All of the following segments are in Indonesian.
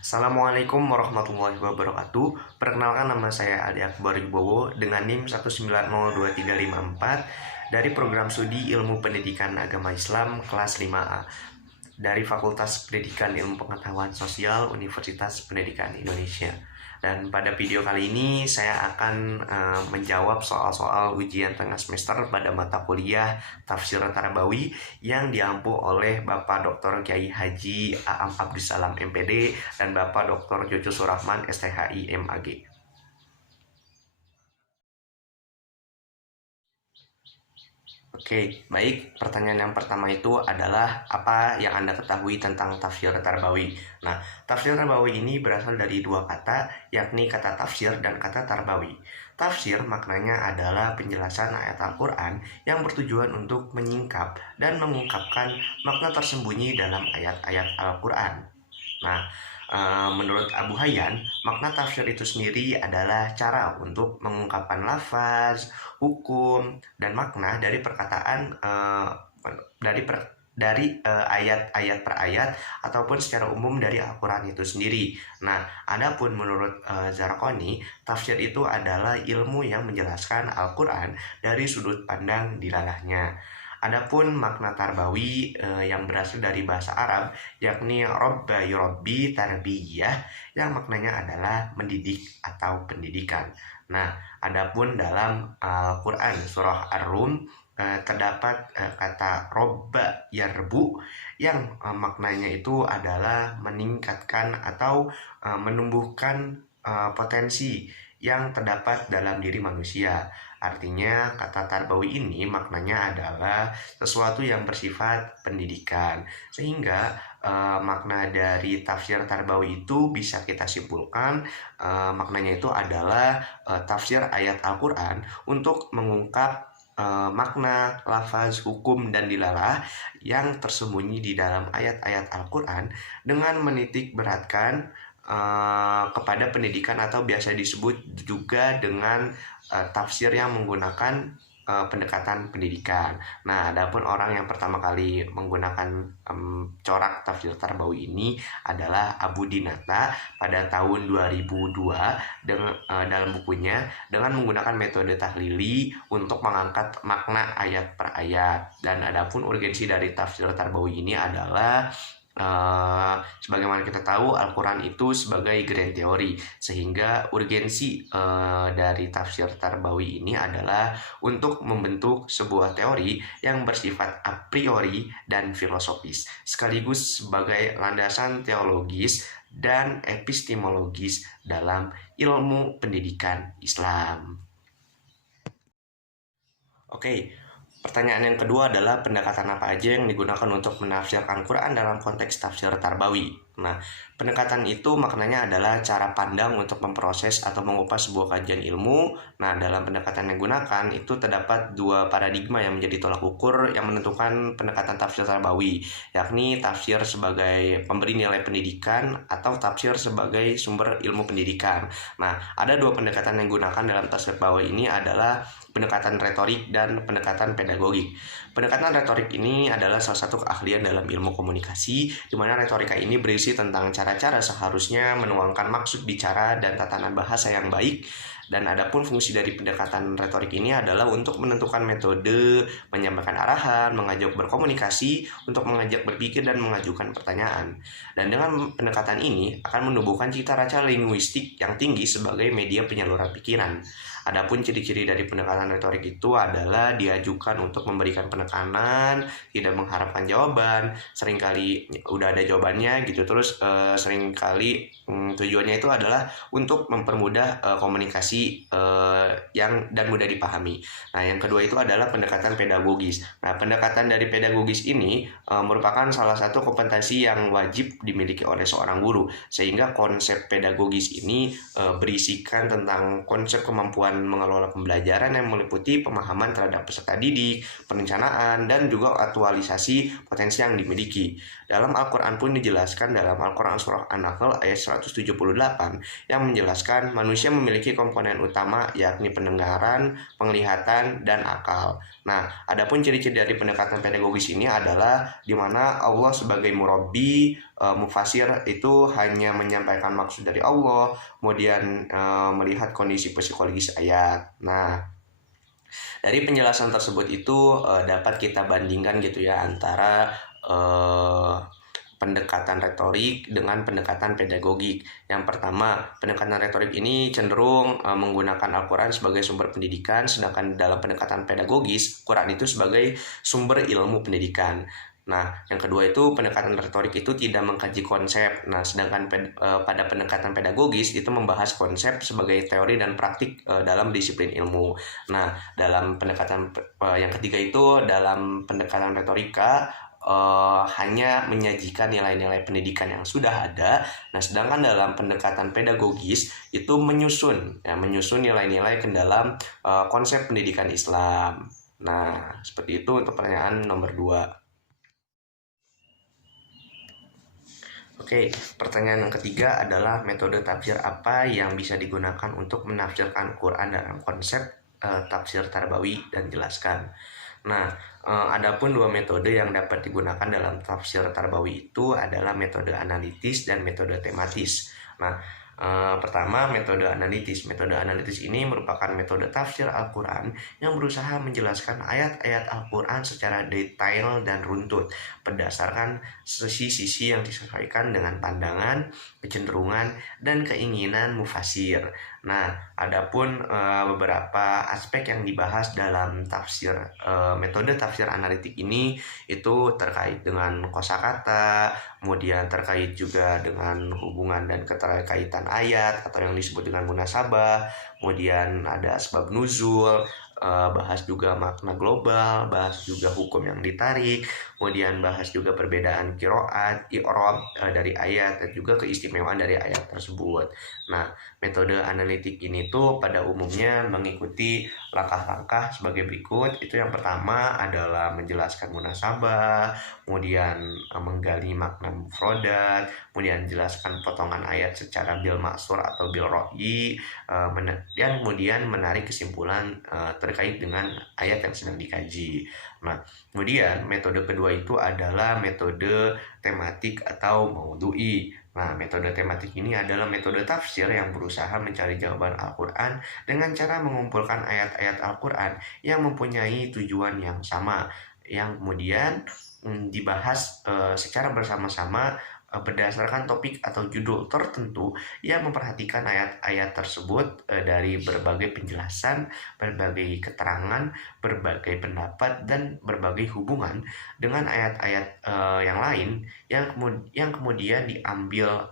Assalamualaikum warahmatullahi wabarakatuh. Perkenalkan, nama saya Ali Akbar Wibowo dengan NIM 1902354 dari program studi Ilmu Pendidikan Agama Islam kelas 5A dari Fakultas Pendidikan Ilmu Pengetahuan Sosial Universitas Pendidikan Indonesia. Dan pada video kali ini saya akan menjawab soal-soal ujian tengah semester pada mata kuliah Tafsir Tarbawi yang diampu oleh Bapak Dr. Kiai Haji Aam Abdussalam MPD dan Bapak Dr. Jojo Surahman STHI MAG. Oke, baik. Pertanyaan yang pertama itu adalah apa yang Anda ketahui tentang tafsir tarbawi? Nah, tafsir tarbawi ini berasal dari dua kata, yakni kata tafsir dan kata tarbawi. Tafsir maknanya adalah penjelasan ayat Al-Quran yang bertujuan untuk menyingkap dan mengungkapkan makna tersembunyi dalam ayat-ayat Al-Quran. Nah, menurut Abu Hayyan, makna tafsir itu sendiri adalah cara untuk mengungkapkan lafaz, hukum, dan makna dari perkataan ayat per ayat ataupun secara umum dari Al-Quran itu sendiri. Nah, adapun menurut Zarqoni, tafsir itu adalah ilmu yang menjelaskan Al-Quran dari sudut pandang dilalahnya. Adapun makna tarbawi yang berasal dari bahasa Arab, yakni robba yurabbi tarbiyah, yang maknanya adalah mendidik atau pendidikan. Nah, adapun dalam Al-Quran surah Ar-Rum terdapat kata robba yarbu yang maknanya itu adalah meningkatkan atau menumbuhkan potensi yang terdapat dalam diri manusia. Artinya kata tarbawi ini maknanya adalah sesuatu yang bersifat pendidikan. Sehingga makna dari tafsir tarbawi itu bisa kita simpulkan maknanya itu adalah tafsir ayat Al-Quran untuk mengungkap makna, lafaz, hukum, dan dilalah yang tersembunyi di dalam ayat-ayat Al-Quran dengan menitik beratkan kepada pendidikan atau biasa disebut juga dengan tafsir yang menggunakan pendekatan pendidikan. Nah, adapun orang yang pertama kali menggunakan corak tafsir tarbawi ini adalah Abu Dinata pada tahun 2002 dalam bukunya dengan menggunakan metode tahlili untuk mengangkat makna ayat per ayat. Dan adapun urgensi dari tafsir tarbawi ini adalah sebagaimana kita tahu, Al-Quran itu sebagai grand teori, sehingga urgensi dari tafsir tarbawi ini adalah untuk membentuk sebuah teori yang bersifat a priori dan filosofis, sekaligus sebagai landasan teologis dan epistemologis dalam ilmu pendidikan Islam. Oke. Pertanyaan yang kedua adalah pendekatan apa aja yang digunakan untuk menafsirkan Quran dalam konteks tafsir tarbawi. Nah, pendekatan itu maknanya adalah cara pandang untuk memproses atau mengupas sebuah kajian ilmu. Nah, dalam pendekatan yang digunakan itu terdapat dua paradigma yang menjadi tolak ukur yang menentukan pendekatan tafsir tarbawi, yakni tafsir sebagai pemberi nilai pendidikan atau tafsir sebagai sumber ilmu pendidikan. Nah, ada dua pendekatan yang digunakan dalam tafsir tarbawi ini adalah pendekatan retorik dan pendekatan pedagogik. Pendekatan retorik ini adalah salah satu keahlian dalam ilmu komunikasi, di mana retorika ini berisi tentang cara-cara seharusnya menuangkan maksud bicara dan tatanan bahasa yang baik. Dan adapun fungsi dari pendekatan retorik ini adalah untuk menentukan metode, menyampaikan arahan, mengajak berkomunikasi, untuk mengajak berpikir dan mengajukan pertanyaan. Dan dengan pendekatan ini akan menumbuhkan cita rasa linguistik yang tinggi sebagai media penyaluran pikiran. Adapun ciri-ciri dari pendekatan retorik itu adalah diajukan untuk memberikan penekanan, tidak mengharapkan jawaban, seringkali udah ada jawabannya gitu, terus seringkali tujuannya itu adalah untuk mempermudah komunikasi yang dan mudah dipahami. Nah, yang kedua itu adalah pendekatan pedagogis. Nah, pendekatan dari pedagogis ini merupakan salah satu kompetensi yang wajib dimiliki oleh seorang guru, sehingga konsep pedagogis ini berisikan tentang konsep kemampuan mengelola pembelajaran yang meliputi pemahaman terhadap peserta didik, perencanaan, dan juga aktualisasi potensi yang dimiliki. Dalam Al-Quran pun dijelaskan dalam Al-Quran surah An-Nahl ayat 178 yang menjelaskan manusia memiliki komponen komponen utama yakni pendengaran, penglihatan, dan akal. Nah, adapun ciri-ciri dari pendekatan pedagogis ini adalah di mana Allah sebagai murabbi, mufasir itu hanya menyampaikan maksud dari Allah, kemudian melihat kondisi psikologis ayat. Nah, dari penjelasan tersebut itu dapat kita bandingkan gitu ya antara pendekatan retorik dengan pendekatan pedagogik. Yang pertama, pendekatan retorik ini cenderung menggunakan Al-Quran sebagai sumber pendidikan, sedangkan dalam pendekatan pedagogis, Quran itu sebagai sumber ilmu pendidikan. Nah, yang kedua itu pendekatan retorik itu tidak mengkaji konsep. Nah, sedangkan pada pendekatan pedagogis itu membahas konsep sebagai teori dan praktik dalam disiplin ilmu. Nah, dalam pendekatan yang ketiga itu dalam pendekatan retorika hanya menyajikan nilai-nilai pendidikan yang sudah ada. Nah, sedangkan dalam pendekatan pedagogis itu menyusun nilai-nilai ke dalam konsep pendidikan Islam. Nah, seperti itu untuk pertanyaan nomor 2. Oke, pertanyaan yang ketiga adalah metode tafsir apa yang bisa digunakan untuk menafsirkan Quran dalam konsep tafsir tarbawi dan jelaskan. Nah, adapun dua metode yang dapat digunakan dalam tafsir tarbawi itu adalah metode analitis dan metode tematis. Nah, pertama, metode analitis. Metode analitis ini merupakan metode tafsir Al-Quran yang berusaha menjelaskan ayat-ayat Al-Quran secara detail dan runtut berdasarkan sisi-sisi yang disesuaikan dengan pandangan, kecenderungan, dan keinginan mufasir. Nah, adapun beberapa aspek yang dibahas dalam tafsir metode tafsir analitik ini itu terkait dengan kosakata, kemudian terkait juga dengan hubungan dan keterkaitan ayat atau yang disebut dengan munasabah, kemudian ada sebab nuzul, bahas juga makna global, bahas juga hukum yang ditarik, kemudian bahas juga perbedaan qiraat, i'rab dari ayat dan juga keistimewaan dari ayat tersebut. Nah, metode analitik ini tuh pada umumnya mengikuti langkah-langkah sebagai berikut. Itu yang pertama adalah menjelaskan munasabah, kemudian menggali makna mufradat, kemudian jelaskan potongan ayat secara bil maksur atau bil ra'yi, dan kemudian menarik kesimpulan terkait dengan ayat yang sedang dikaji. Nah, kemudian metode kedua itu adalah metode tematik atau maudhu'i. Nah, metode tematik ini adalah metode tafsir yang berusaha mencari jawaban Al-Quran dengan cara mengumpulkan ayat-ayat Al-Quran yang mempunyai tujuan yang sama, yang kemudian dibahas secara bersama-sama berdasarkan topik atau judul tertentu yang memperhatikan ayat-ayat tersebut dari berbagai penjelasan, berbagai keterangan, berbagai pendapat, dan berbagai hubungan dengan ayat-ayat yang lain yang kemudian diambil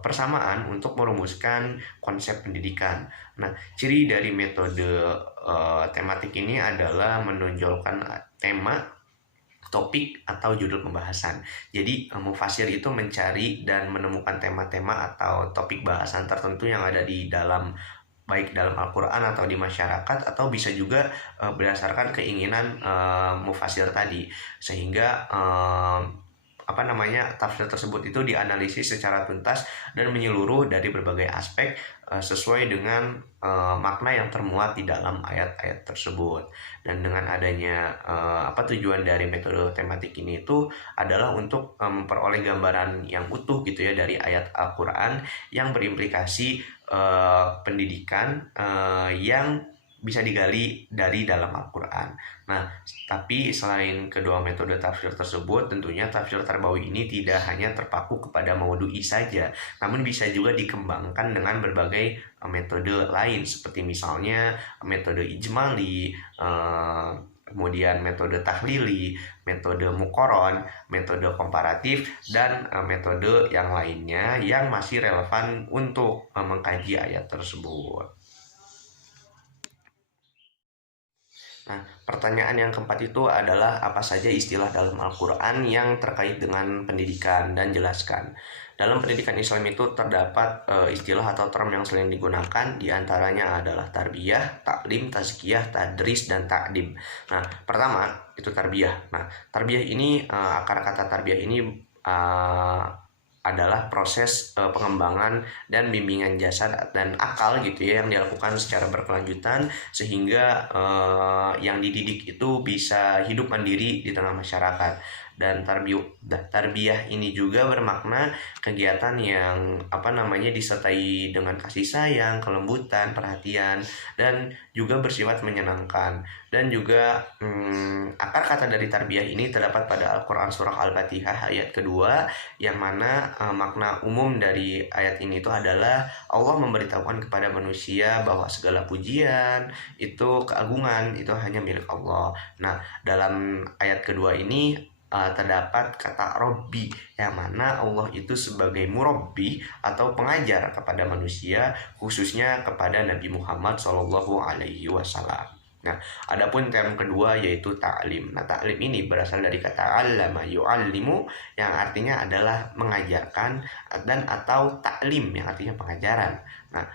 persamaan untuk merumuskan konsep pendidikan. Nah, ciri dari metode tematik ini adalah menonjolkan tema, topik atau judul pembahasan. Jadi mufasir itu mencari dan menemukan tema-tema atau topik bahasan tertentu yang ada di dalam baik dalam Al-Quran atau di masyarakat, atau bisa juga berdasarkan keinginan mufasir tadi, sehingga tafsir tersebut itu dianalisis secara tuntas dan menyeluruh dari berbagai aspek sesuai dengan makna yang termuat di dalam ayat-ayat tersebut. Dan dengan adanya tujuan dari metode tematik ini itu adalah untuk memperoleh gambaran yang utuh gitu ya dari ayat Al-Quran yang berimplikasi pendidikan yang bisa digali dari dalam Al-Quran. Nah, tapi selain kedua metode tafsir tersebut, tentunya tafsir tarbawi ini tidak hanya terpaku kepada maudhu'i saja, namun bisa juga dikembangkan dengan berbagai metode lain, seperti misalnya metode ijmali, kemudian metode tahlili, metode muqaron, metode komparatif, dan metode yang lainnya yang masih relevan untuk mengkaji ayat tersebut. Nah, pertanyaan yang keempat itu adalah apa saja istilah dalam Al-Quran yang terkait dengan pendidikan, dan jelaskan. Dalam pendidikan Islam itu terdapat istilah atau term yang sering digunakan, diantaranya adalah tarbiyah, taklim, tazkiyah, tadris, dan ta'dim. Nah, pertama itu tarbiyah. Nah, tarbiyah ini akar kata tarbiyah ini adalah proses pengembangan dan bimbingan jasad dan akal gitu ya, yang dilakukan secara berkelanjutan sehingga yang dididik itu bisa hidup mandiri di tengah masyarakat. Dan tarbiyah ini juga bermakna kegiatan yang disertai dengan kasih sayang, kelembutan, perhatian, dan juga bersifat menyenangkan. Dan juga akar kata dari tarbiyah ini terdapat pada Al-Quran surah Al-Fatihah ayat kedua, yang mana makna umum dari ayat ini itu adalah Allah memberitahukan kepada manusia bahwa segala pujian itu, keagungan itu hanya milik Allah. Nah, dalam ayat kedua ini terdapat kata Robbi, yang mana Allah itu sebagai murabbi atau pengajar kepada manusia, khususnya kepada Nabi Muhammad SAW. Nah, adapun term kedua yaitu ta'lim. Nah, ta'lim ini berasal dari kata 'allama yu'allimu, yang artinya adalah mengajarkan, dan atau ta'lim yang artinya pengajaran. Nah,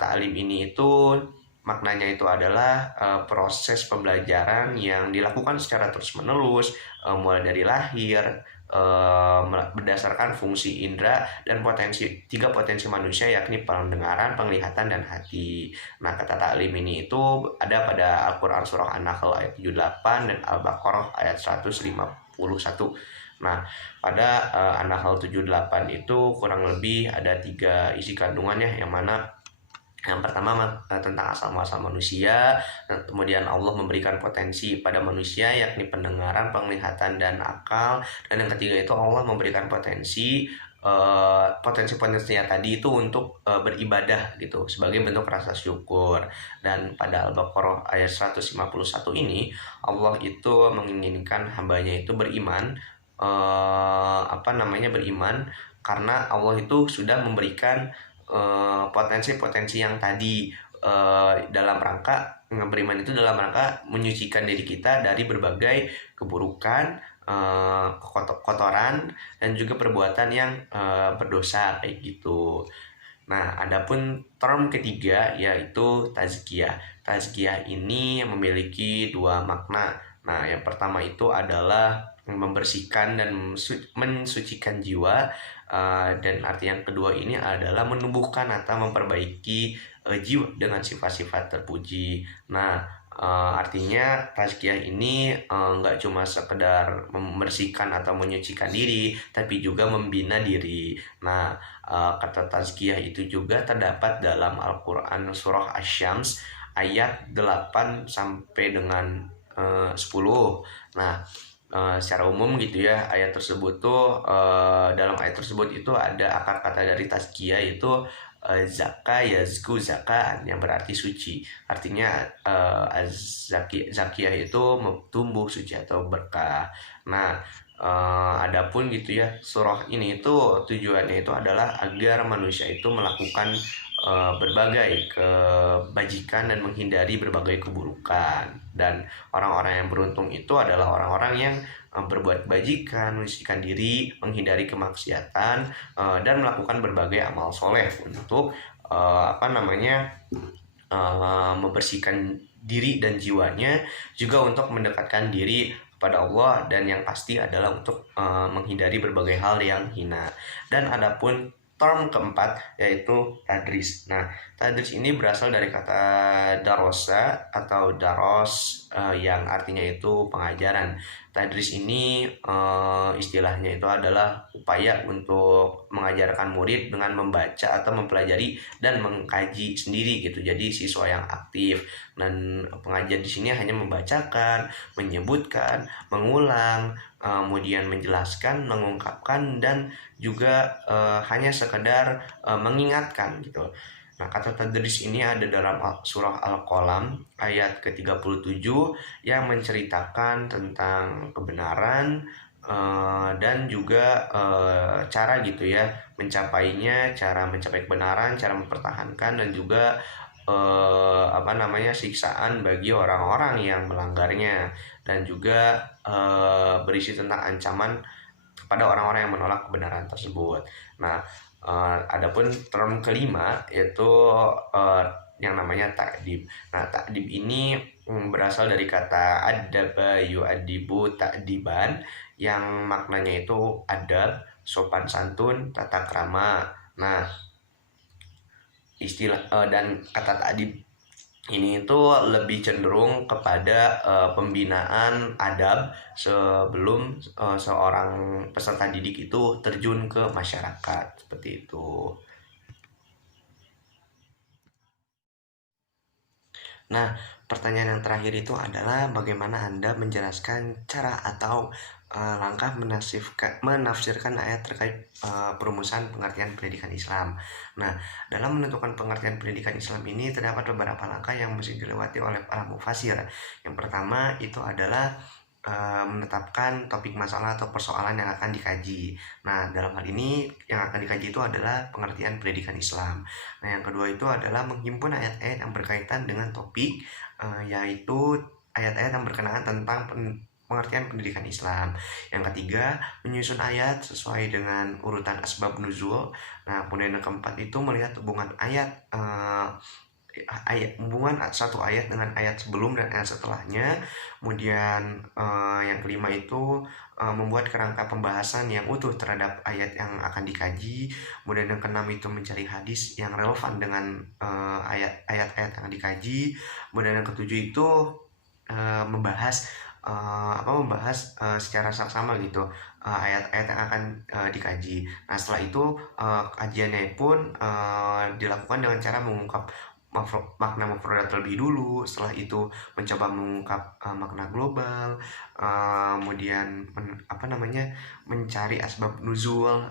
ta'lim ini itu maknanya itu adalah proses pembelajaran yang dilakukan secara terus-menerus, mulai dari lahir, berdasarkan fungsi indera dan tiga potensi manusia, yakni pendengaran, penglihatan, dan hati. Nah, kata taklim ini itu ada pada Al-Quran surah An-Nahl ayat 78 dan Al-Baqarah ayat 151. Nah, pada An-Nahl 78 itu kurang lebih ada 3 isi kandungannya, yang mana yang pertama tentang asal-muasal manusia, kemudian Allah memberikan potensi pada manusia yakni pendengaran, penglihatan, dan akal, dan yang ketiga itu Allah memberikan potensi potensi-potensinya tadi itu untuk beribadah gitu sebagai bentuk rasa syukur. Dan pada Al-Baqarah ayat 151 ini Allah itu menginginkan hambanya itu beriman, beriman karena Allah itu sudah memberikan potensi-potensi yang tadi, dalam rangka beriman itu dalam rangka menyucikan diri kita dari berbagai keburukan, kotoran, dan juga perbuatan yang berdosa kayak gitu. Nah, adapun term ketiga yaitu tazkiyah. Tazkiyah ini memiliki 2 makna. Nah, yang pertama itu adalah membersihkan dan mensucikan jiwa, dan arti yang kedua ini adalah menumbuhkan atau memperbaiki jiwa dengan sifat-sifat terpuji. Nah, artinya tazkiyah ini nggak cuma sekedar membersihkan atau menyucikan diri, tapi juga membina diri. Nah, kata tazkiyah itu juga terdapat dalam Al-Quran surah Asy-Syams ayat 8 sampai dengan 10. Nah, secara umum gitu ya, ayat tersebut tuh dalam ayat tersebut itu ada akar kata dari tazkiyah itu zaka yazku zaka, yang berarti suci. Artinya zakiyah itu tumbuh suci atau berkah. Nah, adapun gitu ya, surah ini itu tujuannya itu adalah agar manusia itu melakukan berbagai kebajikan dan menghindari berbagai keburukan. Dan orang-orang yang beruntung itu adalah orang-orang yang berbuat kebajikan, menyucikan diri, menghindari kemaksiatan, dan melakukan berbagai amal soleh untuk membersihkan diri dan jiwanya, juga untuk mendekatkan diri kepada Allah, dan yang pasti adalah untuk menghindari berbagai hal yang hina. Dan adapun term keempat yaitu tadris. Nah, tadris ini berasal dari kata darosa atau daros, yang artinya itu pengajaran. Tadris ini istilahnya itu adalah upaya untuk mengajarkan murid dengan membaca atau mempelajari dan mengkaji sendiri gitu. Jadi siswa yang aktif, dan pengajar di sini hanya membacakan, menyebutkan, mengulang, kemudian menjelaskan, mengungkapkan, dan juga hanya sekedar mengingatkan gitu. Nah, kata tadris ini ada dalam surah Al-Qalam ayat ke-37 yang menceritakan tentang kebenaran, dan juga cara gitu ya mencapainya, cara mencapai kebenaran, cara mempertahankan, dan juga siksaan bagi orang-orang yang melanggarnya, dan juga berisi tentang ancaman kepada orang-orang yang menolak kebenaran tersebut. Nah, adapun term kelima yaitu yang namanya ta'dib. Nah, ta'dib ini berasal dari kata adaba yu'adibu ta'diban, yang maknanya itu adab, sopan santun, tata krama. Nah, istilah dan kata adib ini itu lebih cenderung kepada pembinaan adab sebelum seorang peserta didik itu terjun ke masyarakat, seperti itu. Nah, pertanyaan yang terakhir itu adalah bagaimana Anda menjelaskan cara atau langkah menafsirkan ayat terkait perumusan pengertian pendidikan Islam. Nah, dalam menentukan pengertian pendidikan Islam ini terdapat beberapa langkah yang mesti dilewati oleh para mufasir. Yang pertama itu adalah menetapkan topik masalah atau persoalan yang akan dikaji. Nah, dalam hal ini yang akan dikaji itu adalah pengertian pendidikan Islam. Nah, yang kedua itu adalah menghimpun ayat-ayat yang berkaitan dengan topik, yaitu ayat-ayat yang berkenaan tentang pengertian pendidikan Islam. Yang ketiga, menyusun ayat sesuai dengan urutan asbab nuzul. Nah, kemudian yang keempat itu melihat hubungan hubungan satu ayat dengan ayat sebelum dan ayat setelahnya. Kemudian yang kelima itu membuat kerangka pembahasan yang utuh terhadap ayat yang akan dikaji. Kemudian yang keenam itu mencari hadis yang relevan dengan ayat-ayat yang dikaji. Kemudian yang ketujuh itu membahas secara saksama gitu ayat-ayat yang akan dikaji. Nah, setelah itu kajiannya pun dilakukan dengan cara mengungkap makna mufradat terlebih dulu. Setelah itu mencoba mengungkap makna global, kemudian mencari asbab nuzul,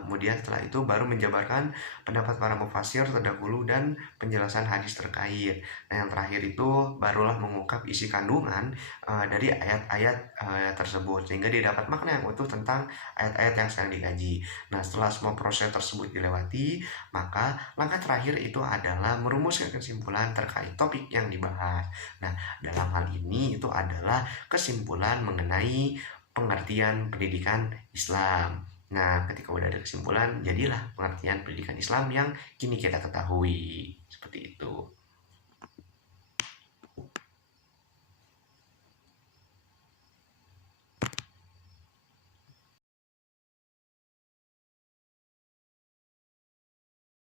kemudian setelah itu baru menjabarkan pendapat para mufasir terdahulu dan penjelasan hadis terkait. Nah, yang terakhir itu barulah mengungkap isi kandungan dari ayat-ayat tersebut sehingga didapat makna yang utuh tentang ayat-ayat yang sedang dikaji. Nah, setelah semua proses tersebut dilewati, maka langkah terakhir itu adalah merumuskan kesimpulan terkait topik yang dibahas. Nah, dalam hal ini itu adalah kesimpulan mengenai pengertian pendidikan Islam. Nah, ketika udah ada kesimpulan, jadilah pengertian pendidikan Islam yang kini kita ketahui. Seperti itu.